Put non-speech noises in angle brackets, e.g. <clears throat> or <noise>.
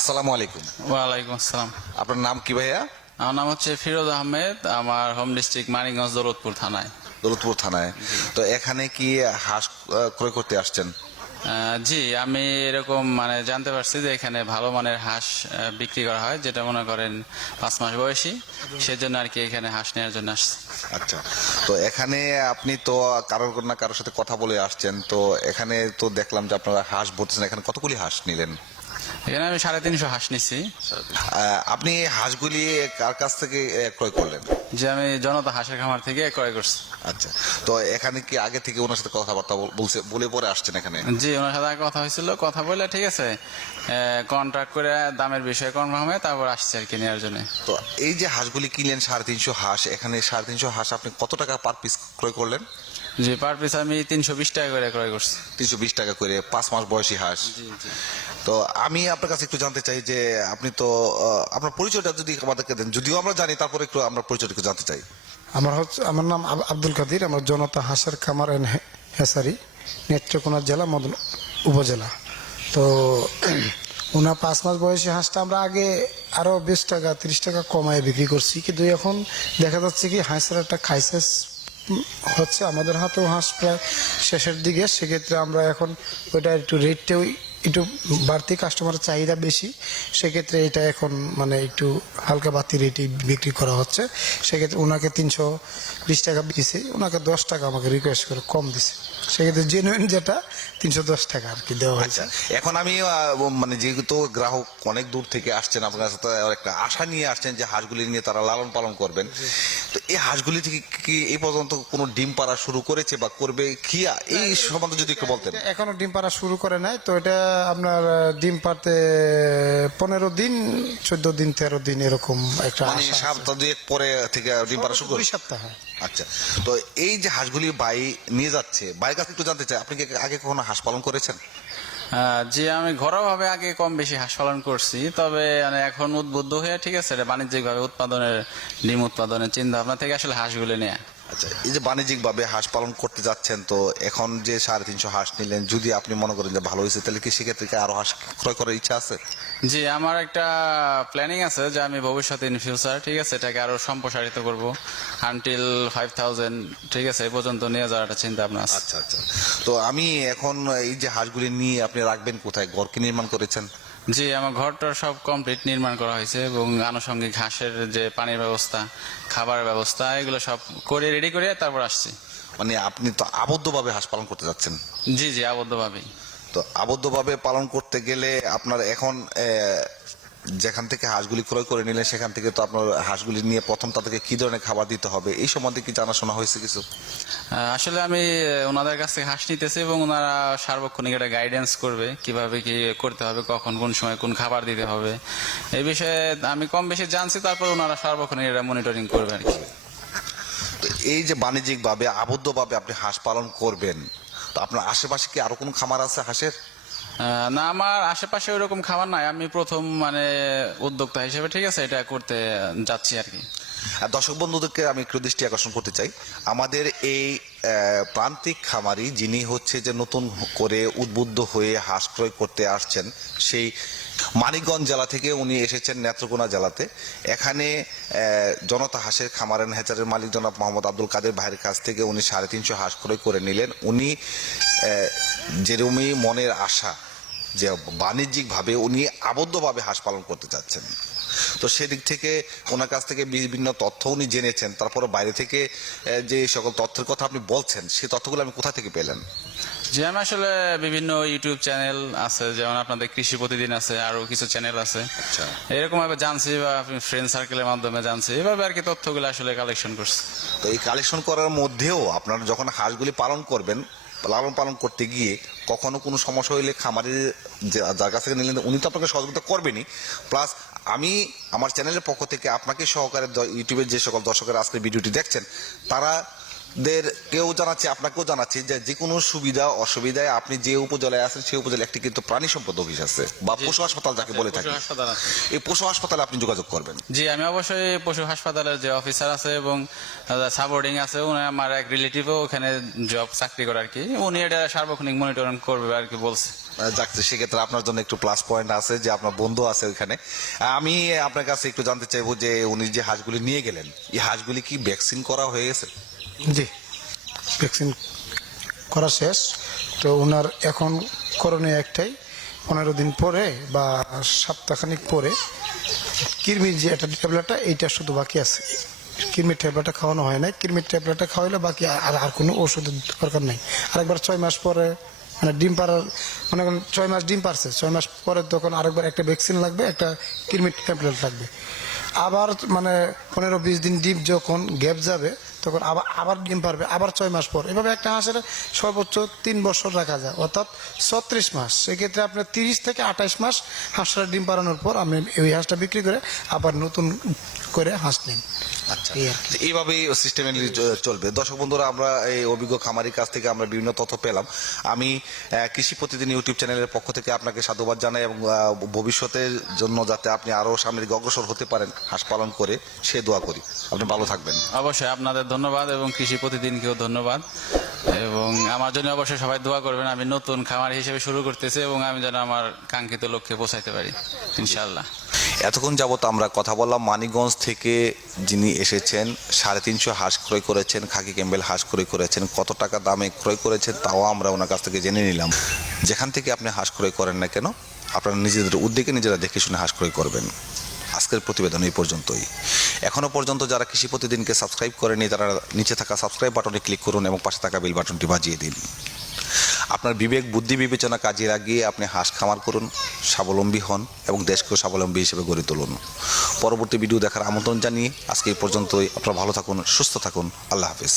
আসসালামু আলাইকুম ওয়ালাইকুম আসসালাম আপনার নাম কি ভাইয়া আমার নাম হচ্ছে ফিরোজ আহমেদ আমার হোম ডিস্ট্রিক্ট মানিকগঞ্জ দৌলতপুর থানায় দৌলতপুর থানায় তো এখানে কি হাঁস ক্রয় করতে আসছেন জি আমি এরকম মানে জানতে পারছি যে এখানে ভালো মানের হাঁস বিক্রি করা হয় যেটা মনে করেন পাঁচ মাস বয়সী সেজন্য আর কি এখানে হাঁস নেওয়ার জন্য আসছি আচ্ছা তো এখানে আপনি তো কারোর না কারোর সাথে কথা বলে আসছেন তো এখানে তো দেখলাম যে আপনারা হাঁস ভরতেছেন এখানে কতগুলি হাঁস নিলেন এখানে আমি সাড়ে তিনশো হাঁস নিছি আপনি হাঁসগুলি কার কাছ থেকে ক্রয় করলেন যে আমি জনতা হাঁসের খামার থেকে ক্রয় করছি আচ্ছা তো এখানে কি আগে থেকে ওনার সাথে কথাবার্তা বলছে বলে পরে আসছেন এখানে জি ওনার সাথে কথা হয়েছিল কথা বলে ঠিক আছে কন্ট্রাক্ট করে দামের বিষয়ে কনফার্ম হয়ে তারপর আসছে আর কি নেওয়ার জন্য তো এই যে হাঁসগুলি কিনলেন সাড়ে তিনশো হাঁস এখানে সাড়ে তিনশো হাঁস আপনি কত টাকা পার পিস ক্রয় করলেন যে পার পিস আমি তিনশো বিশ টাকা করে ক্রয় করছি তিনশো বিশ টাকা করে পাঁচ মাস বয়সী হাঁস তো আমি আপনার কাছে একটু জানতে চাই যে আপনি তো আপনার পরিচয়টা যদি আমাদেরকে দেন যদিও আমরা জানি তারপরে একটু আমরা পরিচয়টা একটু জানতে চাই আমার হচ্ছে আমার নাম আব্দুল কাদির আমার জনতা হাসার কামার হেসারি নেত্রকোনা জেলা মদন উপজেলা তো ওনার <clears throat> পাঁচ মাস বয়সে হাঁসটা আমরা আগে আরও বিশ টাকা তিরিশ টাকা কমায় বিক্রি করছি কিন্তু এখন দেখা যাচ্ছে কি হাঁসের একটা খাইসেস হচ্ছে আমাদের হাতেও হাঁস প্রায় শেষের দিকে সেক্ষেত্রে আমরা এখন ওইটা একটু রেটটাও একটু বাড়তি কাস্টমারের চাহিদা বেশি সেক্ষেত্রে এটা এখন মানে একটু হালকা বাতি রেটে বিক্রি করা হচ্ছে সেক্ষেত্রে ওনাকে তিনশো বিশ টাকা দিয়েছে ওনাকে দশ টাকা আমাকে রিকোয়েস্ট করে কম দিছে সেক্ষেত্রে জেনুইন যেটা তিনশো দশ টাকা আর কি দেওয়া হয়েছে আচ্ছা, এখন আমি মানে যেহেতু গ্রাহক অনেক দূর থেকে আসছেন আপনার সাথে একটা আশা নিয়ে আসছেন যে হাঁসগুলি নিয়ে তারা লালন পালন করবেন তো এই হাঁসগুলি থেকে কি এই পর্যন্ত কোনো ডিম পাড়া শুরু করেছে বা করবে কিয়া এই সম্বন্ধে যদি একটু বলতেন এখনো ডিম পাড়া শুরু করে নাই তো এটা আপনার ডিম পারতে পনেরো দিন চোদ্দ দিন তেরো দিন এরকম একটা মানে সপ্তাহ দুই পরে থেকে ডিম পারা শুরু সপ্তাহ হ্যাঁ। আচ্ছা তো এই যে হাঁসগুলি বাই নিয়ে যাচ্ছে বাইর কাছে একটু জানতে চাই আপনি কি আগে কখনো হাঁস পালন করেছেন জি আমি ঘরোয়াভাবে আগে কম বেশি হাঁস পালন করছি তবে মানে এখন উদ্বুদ্ধ হয়ে ঠিক আছে বাণিজ্যিকভাবে উৎপাদনের ডিম উৎপাদনের চিন্তা ভাবনা থেকে আসলে হাঁসগুলো নেয়া আচ্ছা এই যে বাণিজ্যিকভাবে হাঁস পালন করতে যাচ্ছেন তো এখন যে সাড়ে তিনশো হাঁস নিলেন যদি আপনি মনে করেন যে ভালো হয়েছে তাহলে কি সেক্ষেত্রে কি আরো হাঁস ক্রয় করার ইচ্ছা আছে জি আমার একটা প্ল্যানিং আছে যে আমি ভবিষ্যতে ইন ফিউচার ঠিক আছে এটাকে আরো সম্প্রসারিত করবো আনটিল ফাইভ থাউজেন্ড ঠিক আছে এই পর্যন্ত নিয়ে যাওয়ার একটা চিন্তা আপনার আচ্ছা আচ্ছা তো আমি এখন এই যে হাঁসগুলি নিয়ে আপনি রাখবেন কোথায় ঘর কি নির্মাণ করেছেন জি আমার ঘরটা সব কমপ্লিট নির্মাণ করা হয়েছে এবং আনুষঙ্গিক ঘাসের যে পানির ব্যবস্থা খাবার ব্যবস্থা এগুলো সব করে রেডি করে তারপর আসছি মানে আপনি তো আবদ্ধভাবে হাঁস পালন করতে যাচ্ছেন জি জি আবদ্ধভাবেই তো আবদ্ধভাবে পালন করতে গেলে আপনার এখন যেখান থেকে হাঁসগুলি ক্রয় করে নিলেন সেখান থেকে তো আপনার হাঁসগুলি নিয়ে প্রথম তাদেরকে কি ধরনের খাবার দিতে হবে এই সম্বন্ধে কি জানাশোনা হয়েছে কিছু আসলে আমি ওনাদের কাছ থেকে হাঁস নিতেছি এবং ওনারা সার্বক্ষণিক একটা গাইডেন্স করবে কিভাবে কি করতে হবে কখন কোন সময় কোন খাবার দিতে হবে এই বিষয়ে আমি কম বেশি জানছি তারপর ওনারা সার্বক্ষণিক এটা মনিটরিং করবে আর কি এই যে বাণিজ্যিকভাবে আবদ্ধভাবে আপনি হাঁস পালন করবেন তো আপনার আশেপাশে কি আরো কোন খামার আছে হাঁসের না আমার আশেপাশে ওইরকম খাবার নাই আমি প্রথম মানে উদ্যোক্তা হিসেবে ঠিক আছে এটা করতে যাচ্ছি আর কি দর্শক বন্ধুদেরকে আমি একটু দৃষ্টি আকর্ষণ করতে চাই আমাদের এই প্রান্তিক খামারি যিনি হচ্ছে যে নতুন করে উদ্বুদ্ধ হয়ে হাঁস ক্রয় করতে আসছেন সেই মানিকগঞ্জ জেলা থেকে উনি এসেছেন নেত্রকোনা জেলাতে এখানে জনতা হাঁসের খামার অ্যান্ড মালিক জনাব মোহাম্মদ আব্দুল কাদের ভাইয়ের কাছ থেকে উনি সাড়ে তিনশো হাঁস ক্রয় করে নিলেন উনি যেরমই মনের আশা যে বাণিজ্যিকভাবে উনি আবদ্ধভাবে হাঁস পালন করতে চাচ্ছেন তো সেদিক থেকে ওনার কাছ থেকে বিভিন্ন তথ্য উনি জেনেছেন তারপরে বাইরে থেকে যে সকল তথ্যের কথা আপনি বলছেন সেই তথ্যগুলো আমি কোথা থেকে পেলেন যে আমি আসলে বিভিন্ন ইউটিউব চ্যানেল আছে যেমন আপনাদের কৃষি প্রতিদিন আছে আরো কিছু চ্যানেল আছে আচ্ছা। এরকম ভাবে জানছি বা ফ্রেন্ড সার্কেলের মাধ্যমে জানছি এভাবে আর কি তথ্যগুলো আসলে কালেকশন করছে তো এই কালেকশন করার মধ্যেও আপনারা যখন হাঁসগুলি পালন করবেন লালন পালন করতে গিয়ে কখনো কোনো সমস্যা হইলে খামারের যার কাছ থেকে নিলেন উনি তো আপনাকে সহযোগিতা করবেনই প্লাস আমি আমার চ্যানেলের পক্ষ থেকে আপনাকে সহকারে ইউটিউবের যে সকল দর্শকেরা আজকে ভিডিওটি দেখছেন তারা দের কেউ জানাচ্ছি আপনাকেও জানাচ্ছি যে যে কোনো সুবিধা অসুবিধায় আপনি যে উপজেলায় আছেন সেই উপজেলায় একটি কিন্তু প্রাণী সম্পদ অফিস আছে বা পশু হাসপাতাল যাকে বলে থাকে এই পশু হাসপাতালে আপনি যোগাযোগ করবেন জি আমি অবশ্যই পশু হাসপাতালের যে অফিসার আছে এবং সাবোর্ডিং আছে উনি আমার এক রিলেটিভও ওখানে জব চাকরি করে আর কি উনি এটা সার্বক্ষণিক মনিটরিং করবে আর কি বলছে যাক সেক্ষেত্রে আপনার জন্য একটু প্লাস পয়েন্ট আছে যে আপনার বন্ধু আছে ওইখানে আমি আপনার কাছে একটু জানতে চাইবো যে উনি যে হাঁসগুলি নিয়ে গেলেন এই হাঁসগুলি কি ভ্যাকসিন করা হয়ে গেছে জি ভ্যাকসিন করা শেষ তো ওনার এখন করণীয় একটাই পনেরো দিন পরে বা সপ্তাহখানিক পরে কিরমির যে একটা ট্যাবলেটটা এইটা শুধু বাকি আছে কিরমির ট্যাবলেটটা খাওয়ানো হয় না কিরমির ট্যাবলেটটা খাওয়াইলে বাকি আর আর কোনো ওষুধের দরকার নেই আরেকবার ছয় মাস পরে মানে ডিম পাড়ার মানে ছয় মাস ডিম পারছে ছয় মাস পরে তখন আরেকবার একটা ভ্যাকসিন লাগবে একটা কিরমির ট্যাবলেট লাগবে আবার মানে পনেরো বিশ দিন ডিম যখন গ্যাপ যাবে তখন আবার আবার ডিম পারবে আবার ছয় মাস পর এভাবে একটা হাঁসের সর্বোচ্চ তিন বছর রাখা যায় অর্থাৎ ছত্রিশ মাস সেক্ষেত্রে আপনার তিরিশ থেকে আঠাইশ মাস হাঁসটা ডিম পারানোর পর আপনি ওই হাঁসটা বিক্রি করে আবার নতুন করে হাঁস নিন আচ্ছা এইভাবেই সিস্টেমেলি চলবে দর্শক বন্ধুরা আমরা এই অভিজ্ঞ খামারি কাছ থেকে আমরা বিভিন্ন তথ্য পেলাম আমি কৃষি প্রতিদিন ইউটিউব চ্যানেলের পক্ষ থেকে আপনাকে সাধুবাদ জানাই এবং ভবিষ্যতের জন্য যাতে আপনি আরও সামনে অগ্রসর হতে পারেন হাঁস পালন করে সে দোয়া করি আপনি ভালো থাকবেন অবশ্যই আপনাদের ধন্যবাদ এবং কৃষি প্রতিদিনকেও ধন্যবাদ এবং আমার জন্য অবশ্যই সবাই দোয়া করবেন আমি নতুন খামার হিসেবে শুরু করতেছি এবং আমি যেন আমার কাঙ্ক্ষিত লক্ষ্যে পৌঁছাইতে পারি ইনশাল্লাহ এতক্ষণ যাবত আমরা কথা বললাম মানিগঞ্জ থেকে যিনি এসেছেন সাড়ে তিনশো হাঁস ক্রয় করেছেন খাকি ক্যাম্বেল হাঁস ক্রয় করেছেন কত টাকা দামে ক্রয় করেছেন তাও আমরা ওনার কাছ থেকে জেনে নিলাম যেখান থেকে আপনি হাঁস ক্রয় করেন না কেন আপনারা নিজেদের উদ্যোগে নিজেরা দেখে শুনে হাঁস ক্রয় করবেন আজকের প্রতিবেদন এই পর্যন্তই এখনও পর্যন্ত যারা কৃষি প্রতিদিনকে সাবস্ক্রাইব করেনি তারা নিচে থাকা সাবস্ক্রাইব বাটনে ক্লিক করুন এবং পাশে থাকা বিল বাটনটি বাজিয়ে দিন আপনার বিবেক বুদ্ধি বিবেচনা কাজে লাগিয়ে আপনি হাঁস খামার করুন স্বাবলম্বী হন এবং দেশকেও স্বাবলম্বী হিসেবে গড়ে তুলুন পরবর্তী ভিডিও দেখার আমন্ত্রণ জানিয়ে আজকে এই পর্যন্তই আপনারা ভালো থাকুন সুস্থ থাকুন আল্লাহ হাফিজ